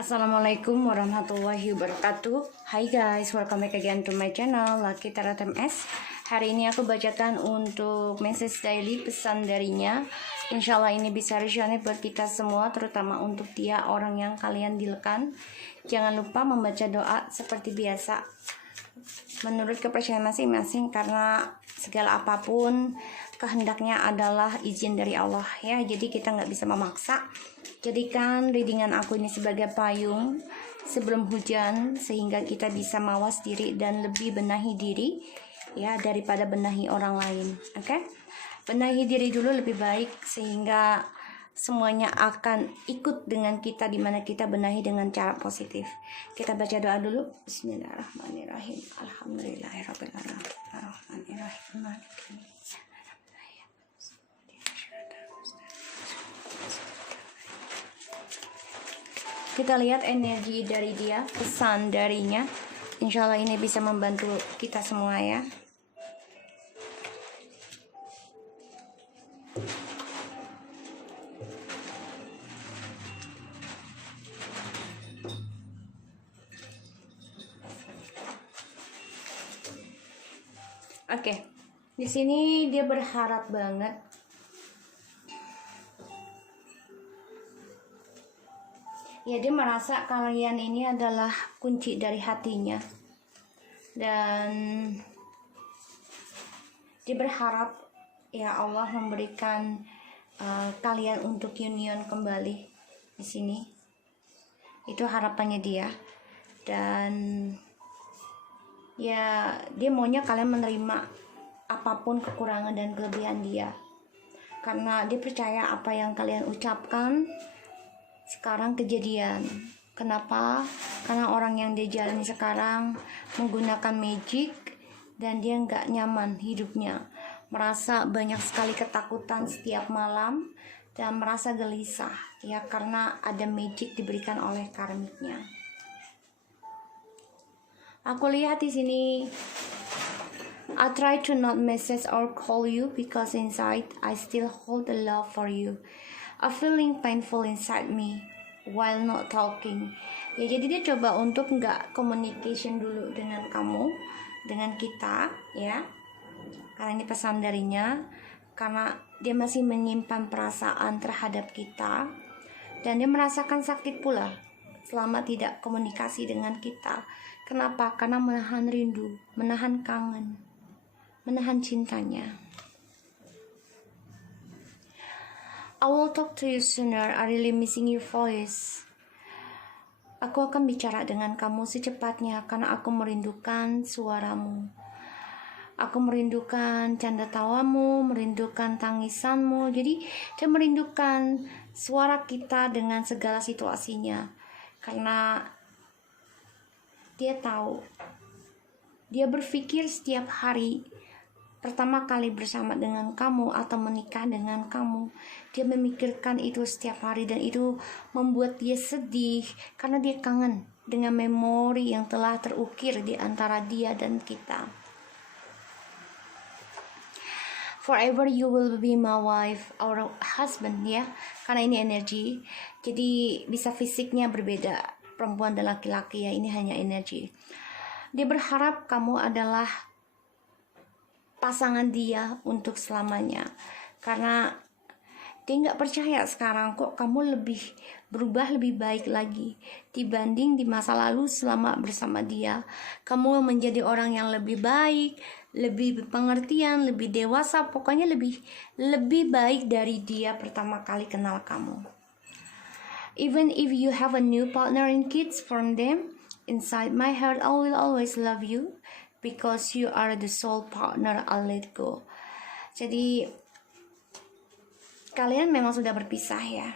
Assalamualaikum warahmatullahi wabarakatuh. Hai guys, welcome back again to my channel Lucky Tarot MS. Hari ini aku bacakan untuk message daily pesan darinya. Insya Allah ini bisa resonate buat kita semua, terutama untuk dia orang yang kalian dealkan. Jangan lupa membaca doa seperti biasa menurut kepercayaan masing-masing, karena segala apapun kehendaknya adalah izin dari Allah ya. Jadi kita nggak bisa memaksa. Jadikan readingan aku ini sebagai payung sebelum hujan, sehingga kita bisa mawas diri dan lebih benahi diri ya daripada benahi orang lain. Oke? Benahi diri dulu lebih baik, sehingga semuanya akan ikut dengan kita, dimana kita benahi dengan cara positif. Kita baca doa dulu. Bismillahirrahmanirrahim. Alhamdulillahirrahmanirrahim. Kita lihat energi dari dia, pesan darinya. Insya Allah ini bisa membantu kita semua ya. Oke, di sini dia berharap banget. Ya, dia merasa kalian ini adalah kunci dari hatinya, dan dia berharap ya Allah memberikan kalian untuk union kembali di sini. Itu harapannya dia, dan ya dia maunya kalian menerima apapun kekurangan dan kelebihan dia, karena dia percaya apa yang kalian ucapkan sekarang kejadian. Kenapa? Karena orang yang dia jalani sekarang menggunakan magic, dan dia nggak nyaman hidupnya, merasa banyak sekali ketakutan setiap malam dan merasa gelisah ya, karena ada magic diberikan oleh karmiknya. Aku lihat di sini, I try to not message or call you because inside I still hold the love for you. A feeling painful inside me while not talking. Ya, jadi dia coba untuk nggak communication dulu dengan kamu, dengan kita ya. Karena ini pesan darinya, karena dia masih menyimpan perasaan terhadap kita, dan dia merasakan sakit pula selama tidak komunikasi dengan kita. Kenapa? Karena menahan rindu, menahan kangen, menahan cintanya. I will talk to you sooner. I really missing your voice. Aku akan bicara dengan kamu secepatnya, karena aku merindukan suaramu. Aku merindukan canda tawamu, merindukan tangisanmu. Jadi dia merindukan suara kita dengan segala situasinya, karena dia tahu, dia berpikir setiap hari pertama kali bersama dengan kamu atau menikah dengan kamu, dia memikirkan itu setiap hari, dan itu membuat dia sedih karena dia kangen dengan memori yang telah terukir di antara dia dan kita. Forever you will be my wife or husband ya, karena ini energi, jadi bisa fisiknya berbeda, perempuan dan laki-laki ya, ini hanya energi. Dia berharap kamu adalah pasangan dia untuk selamanya, karena dia nggak percaya sekarang kok kamu lebih berubah, lebih baik lagi dibanding di masa lalu selama bersama dia. Kamu menjadi orang yang lebih baik, lebih pengertian, lebih dewasa, pokoknya lebih baik dari dia pertama kali kenal kamu. Even if you have a new partner and kids from them, inside my heart I will always love you, because you are the soul partner I let go. Jadi kalian memang sudah berpisah ya,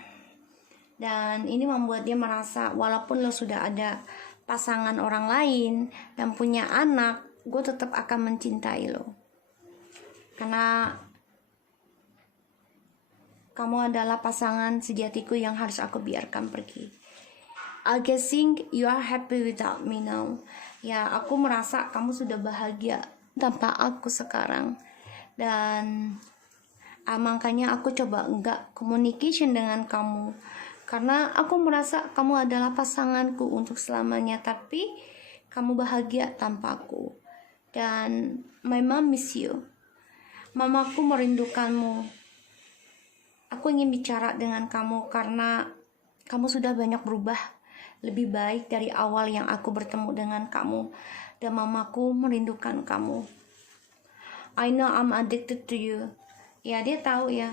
dan ini membuat dia merasa walaupun lo sudah ada pasangan orang lain dan punya anak, gue tetap akan mencintai lo, karena kamu adalah pasangan sejatiku yang harus aku biarkan pergi. I guessing you are happy without me now. Ya, aku merasa kamu sudah bahagia tanpa aku sekarang, dan makanya aku coba enggak communication dengan kamu, Karena aku merasa kamu adalah pasanganku untuk selamanya, tapi kamu bahagia tanpa aku. Dan my mom miss you. Mamaku merindukanmu. Aku ingin bicara dengan kamu karena kamu sudah banyak berubah. Lebih baik dari awal yang aku bertemu dengan kamu. Dan mamaku merindukan kamu. I know I'm addicted to you. Ya, dia tahu ya.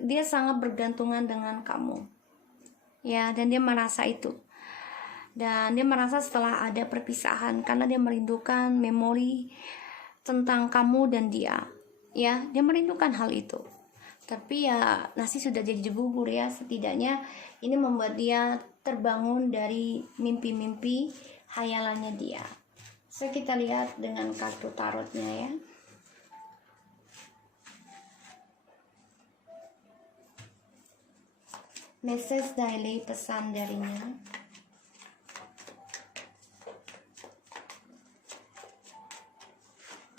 Dia sangat bergantungan dengan kamu. Ya, dan dia merasa itu. Dan dia merasa setelah ada perpisahan, karena dia merindukan memori tentang kamu dan dia. Ya, dia merindukan hal itu. Tapi ya, nasi sudah jadi bubur ya. Setidaknya ini membuat dia terbangun dari mimpi-mimpi hayalannya dia. So, kita lihat dengan kartu tarotnya ya. Message daily, pesan darinya.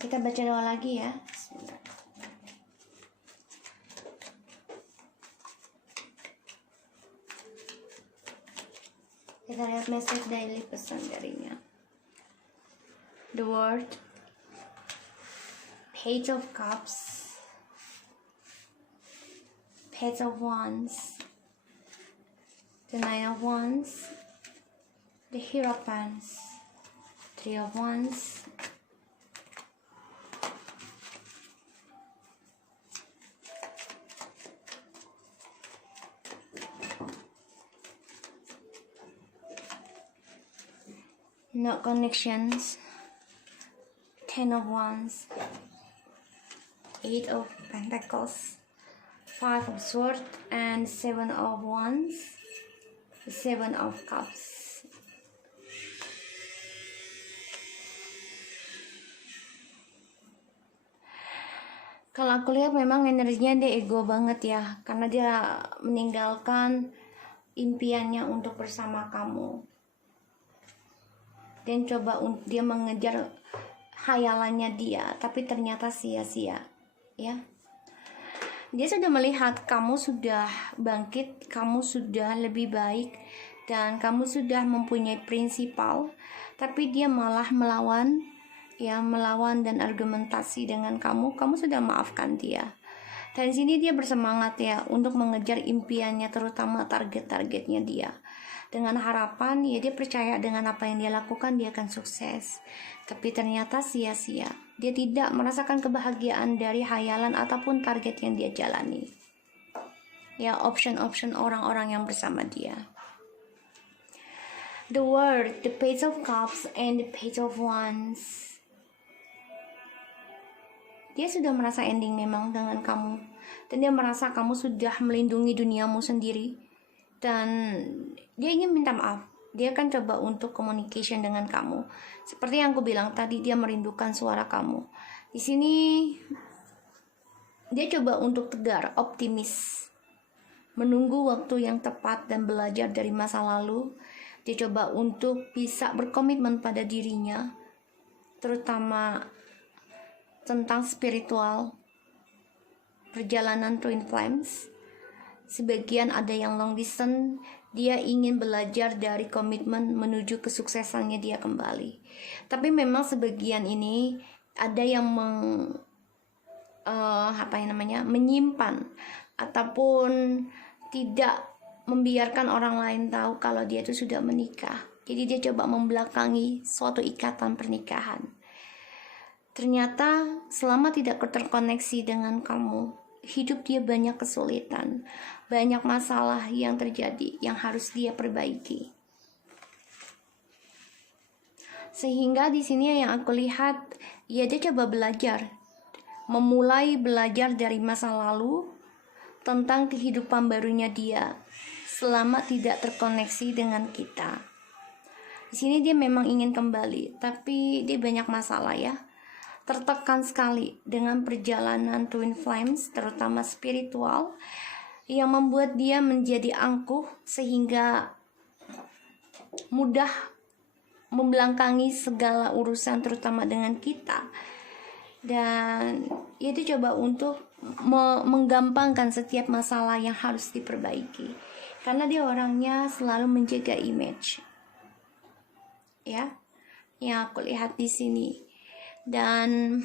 Kita baca doa lagi ya. Kita lihat message daily, pesan darinya. The word Page of Cups, Page of Wands, the Nine of Wands, the Hierophant, Three of Wands, No Connections, Ten of Wands, Eight of Pentacles, Five of Swords, and Seven of Wands, the Seven of Cups. Kalau aku lihat memang energinya dia ego banget ya, karena dia meninggalkan impiannya untuk bersama kamu. Dan coba dia mengejar hayalannya dia, tapi ternyata sia-sia ya. Dia sudah melihat kamu sudah bangkit, kamu sudah lebih baik, dan kamu sudah mempunyai prinsipal, tapi dia malah melawan dan argumentasi dengan kamu sudah maafkan dia. Dan di sini dia bersemangat ya untuk mengejar impiannya, terutama target-targetnya dia. Dengan harapan ya dia percaya dengan apa yang dia lakukan dia akan sukses. Tapi ternyata sia-sia. Dia tidak merasakan kebahagiaan dari hayalan ataupun target yang dia jalani. Ya, option-option orang-orang yang bersama dia. The World, the Page of Cups, and the Page of Wands. Dia sudah merasa ending memang dengan kamu. Dan dia merasa kamu sudah melindungi duniamu sendiri. Dan dia ingin minta maaf. Dia akan coba untuk communication dengan kamu. Seperti yang aku bilang tadi, dia merindukan suara kamu. Di sini dia coba untuk tegar, optimis. Menunggu waktu yang tepat dan belajar dari masa lalu. Dia coba untuk bisa berkomitmen pada dirinya. Terutama tentang spiritual, perjalanan twin flames. Sebagian ada yang long distance, dia ingin belajar dari komitmen menuju kesuksesannya dia kembali. Tapi memang sebagian ini ada yang menyimpan ataupun tidak membiarkan orang lain tahu kalau dia itu sudah menikah. Jadi dia coba membelakangi suatu ikatan pernikahan. Ternyata selama tidak terkoneksi dengan kamu, hidup dia banyak kesulitan, banyak masalah yang terjadi yang harus dia perbaiki. Sehingga di sini yang aku lihat, ya dia coba memulai belajar dari masa lalu tentang kehidupan barunya dia selama tidak terkoneksi dengan kita. Di sini dia memang ingin kembali, tapi dia banyak masalah ya. Tertekan sekali dengan perjalanan twin flames, terutama spiritual, yang membuat dia menjadi angkuh sehingga mudah membelakangi segala urusan terutama dengan kita. Dan itu coba untuk menggampangkan setiap masalah yang harus diperbaiki. Karena dia orangnya selalu menjaga image. Ya, yang aku lihat di sini. Dan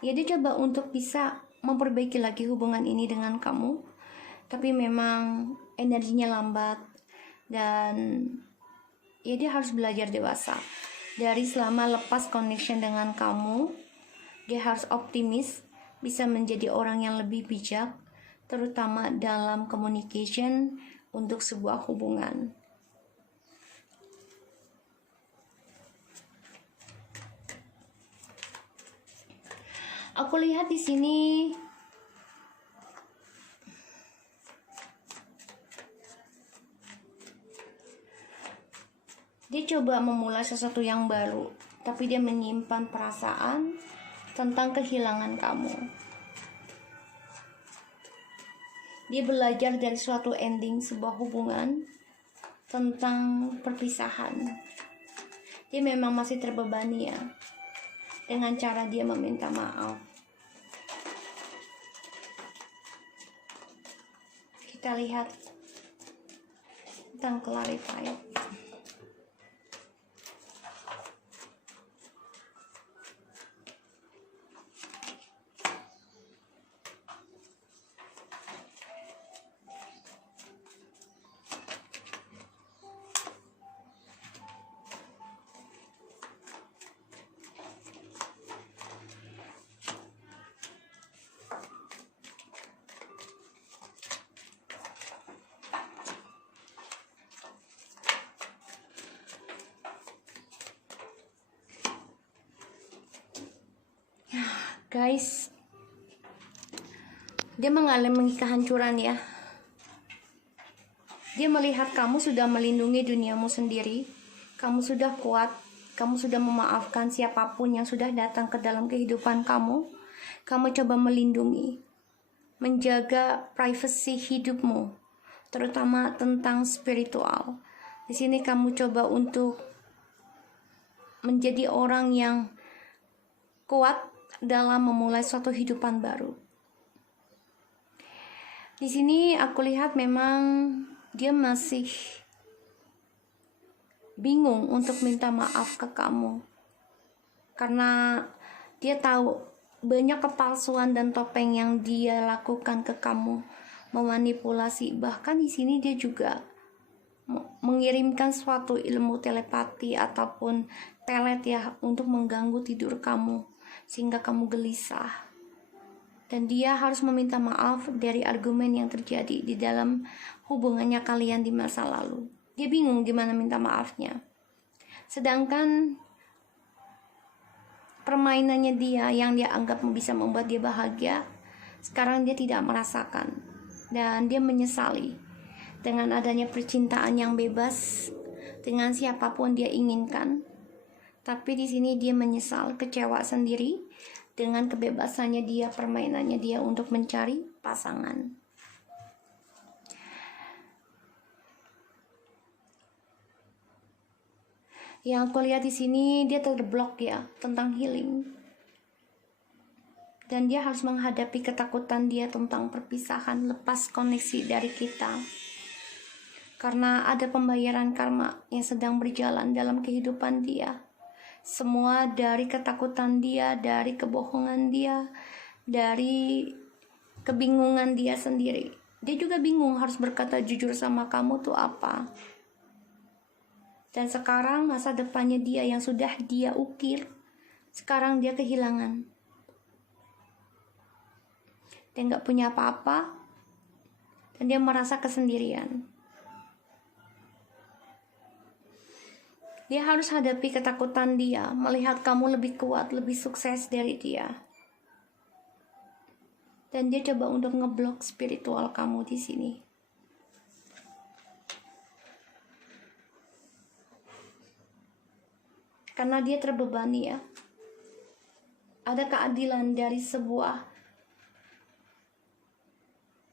ya dia coba untuk bisa memperbaiki lagi hubungan ini dengan kamu. Tapi memang energinya lambat. Dan ya dia harus belajar dewasa. Dari selama lepas connection dengan kamu, dia harus optimis, bisa menjadi orang yang lebih bijak, terutama dalam communication untuk sebuah hubungan. Aku lihat di sini dia coba memulai sesuatu yang baru, tapi dia menyimpan perasaan tentang kehilangan kamu. Dia belajar dari suatu ending sebuah hubungan tentang perpisahan. Dia memang masih terbebani ya, dengan cara dia meminta maaf. Kita lihat tentang clarify. Guys, dia mengalami kehancuran ya. Dia melihat kamu sudah melindungi duniamu sendiri, kamu sudah kuat, kamu sudah memaafkan siapapun yang sudah datang ke dalam kehidupan kamu. Kamu coba melindungi, menjaga privasi hidupmu, terutama tentang spiritual. Di sini kamu coba untuk menjadi orang yang kuat dalam memulai suatu kehidupan baru. Di sini aku lihat memang dia masih bingung untuk minta maaf ke kamu. Karena dia tahu banyak kepalsuan dan topeng yang dia lakukan ke kamu, memanipulasi. Bahkan di sini dia juga mengirimkan suatu ilmu telepati ataupun pelet ya untuk mengganggu tidur kamu sehingga kamu gelisah. Dan dia harus meminta maaf dari argumen yang terjadi di dalam hubungannya kalian di masa lalu. Dia bingung gimana minta maafnya. Sedangkan permainannya dia yang dia anggap bisa membuat dia bahagia, sekarang dia tidak merasakan. Dan dia menyesali dengan adanya percintaan yang bebas dengan siapapun dia inginkan. Tapi di sini dia menyesal, kecewa sendiri dengan kebebasannya dia, permainannya dia untuk mencari pasangan. Yang aku lihat di sini dia terblok ya tentang healing. Dan dia harus menghadapi ketakutan dia tentang perpisahan lepas koneksi dari kita. Karena ada pembayaran karma yang sedang berjalan dalam kehidupan dia. Semua dari ketakutan dia, dari kebohongan dia, dari kebingungan dia sendiri. Dia juga bingung harus berkata jujur sama kamu tuh apa. Dan sekarang masa depannya dia yang sudah dia ukir, sekarang dia kehilangan. Dia gak punya apa-apa, dan dia merasa kesendirian. Dia harus hadapi ketakutan dia, melihat kamu lebih kuat, lebih sukses dari dia. Dan dia coba untuk ngeblok spiritual kamu di sini. Karena dia terbebani ya. Ada keadilan dari sebuah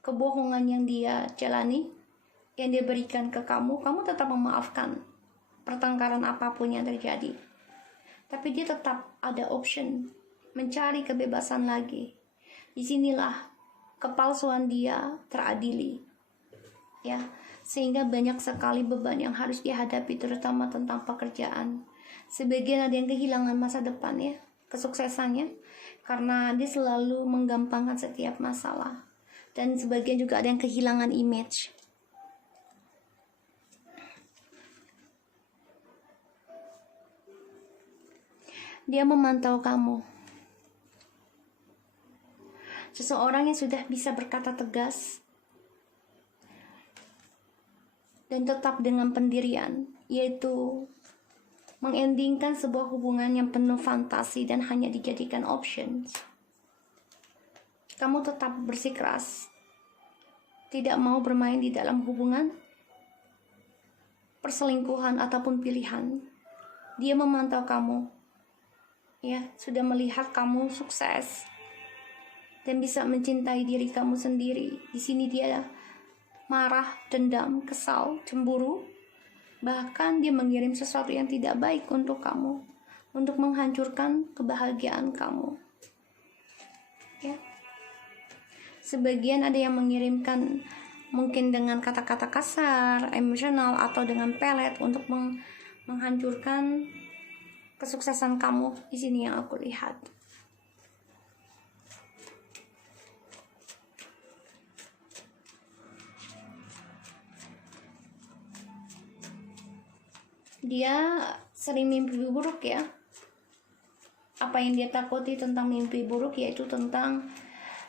kebohongan yang dia jalani, yang dia berikan ke kamu tetap memaafkan pertengkaran apapun yang terjadi. Tapi dia tetap ada option mencari kebebasan lagi. Disinilah kepalsuan dia teradili. ya, sehingga banyak sekali beban yang harus dihadapi, terutama tentang pekerjaan. Sebagian ada yang kehilangan masa depan ya, kesuksesannya, karena dia selalu menggampangkan setiap masalah. Dan sebagian juga ada yang kehilangan image. Dia memantau kamu. Seseorang yang sudah bisa berkata tegas dan tetap dengan pendirian, yaitu mengendingkan sebuah hubungan yang penuh fantasi dan hanya dijadikan options. Kamu tetap bersikeras, tidak mau bermain di dalam hubungan, perselingkuhan ataupun pilihan. Dia memantau kamu, ya, sudah melihat kamu sukses dan bisa mencintai diri kamu sendiri. Di sini dia marah, dendam, kesal, cemburu. Bahkan dia mengirim sesuatu yang tidak baik untuk kamu, untuk menghancurkan kebahagiaan kamu. Ya. Sebagian ada yang mengirimkan mungkin dengan kata-kata kasar, emosional, atau dengan pelet untuk menghancurkan kesuksesan kamu. Di sini yang aku lihat. Dia sering mimpi buruk ya. Apa yang dia takuti tentang mimpi buruk yaitu tentang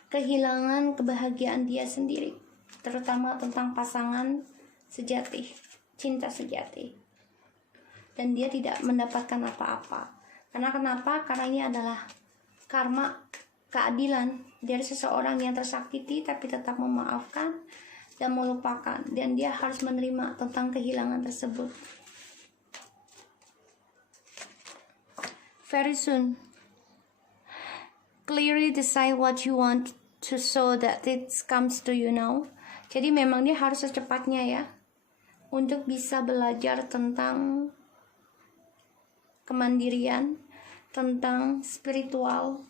kehilangan kebahagiaan dia sendiri, terutama tentang pasangan sejati, cinta sejati. Dan dia tidak mendapatkan apa-apa. Karena kenapa? Karena ini adalah karma, keadilan dari seseorang yang tersakiti tapi tetap memaafkan dan melupakan, dan dia harus menerima tentang kehilangan tersebut. Very soon, clearly decide what you want to, so that it comes to you now. Jadi memang dia harus secepatnya ya, untuk bisa belajar tentang kemandirian, tentang spiritual.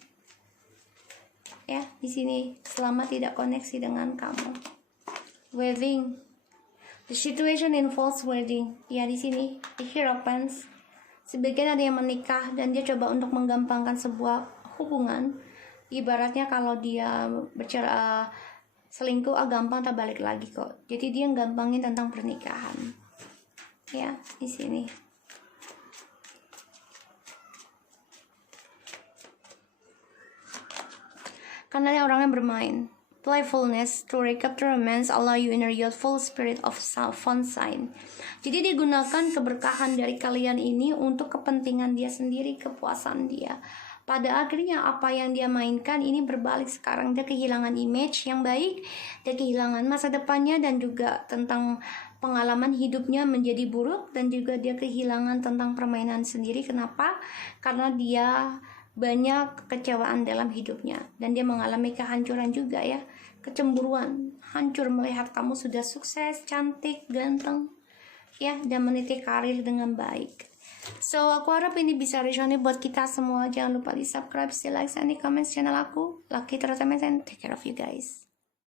Ya, di sini selama tidak koneksi dengan kamu. Wedding. The situation involves wedding. Ya, di sini the Hierophants. Sebagian ada yang menikah dan dia coba untuk menggampangkan sebuah hubungan. Ibaratnya kalau dia bercerai, selingkuh, gampang tak balik lagi kok. Jadi dia gampangin tentang pernikahan. Ya, di sini. Karena dia orang yang bermain. Playfulness to recapture romance allow you inner youthful spirit of fun sign. Jadi digunakan keberkahan dari kalian ini untuk kepentingan dia sendiri, kepuasan dia. Pada akhirnya apa yang dia mainkan ini berbalik sekarang. Dia kehilangan image yang baik, dia kehilangan masa depannya, dan juga tentang pengalaman hidupnya menjadi buruk, dan juga dia kehilangan tentang permainan sendiri. Kenapa? Karena dia banyak kekecewaan dalam hidupnya dan dia mengalami kehancuran juga ya, kecemburuan, hancur melihat kamu sudah sukses, cantik, ganteng ya, dan meniti karir dengan baik. So aku harap ini bisa resonate buat kita semua. Jangan lupa di subscribe, like, dan di comment channel aku. Lucky Entertainment, and take care of you guys.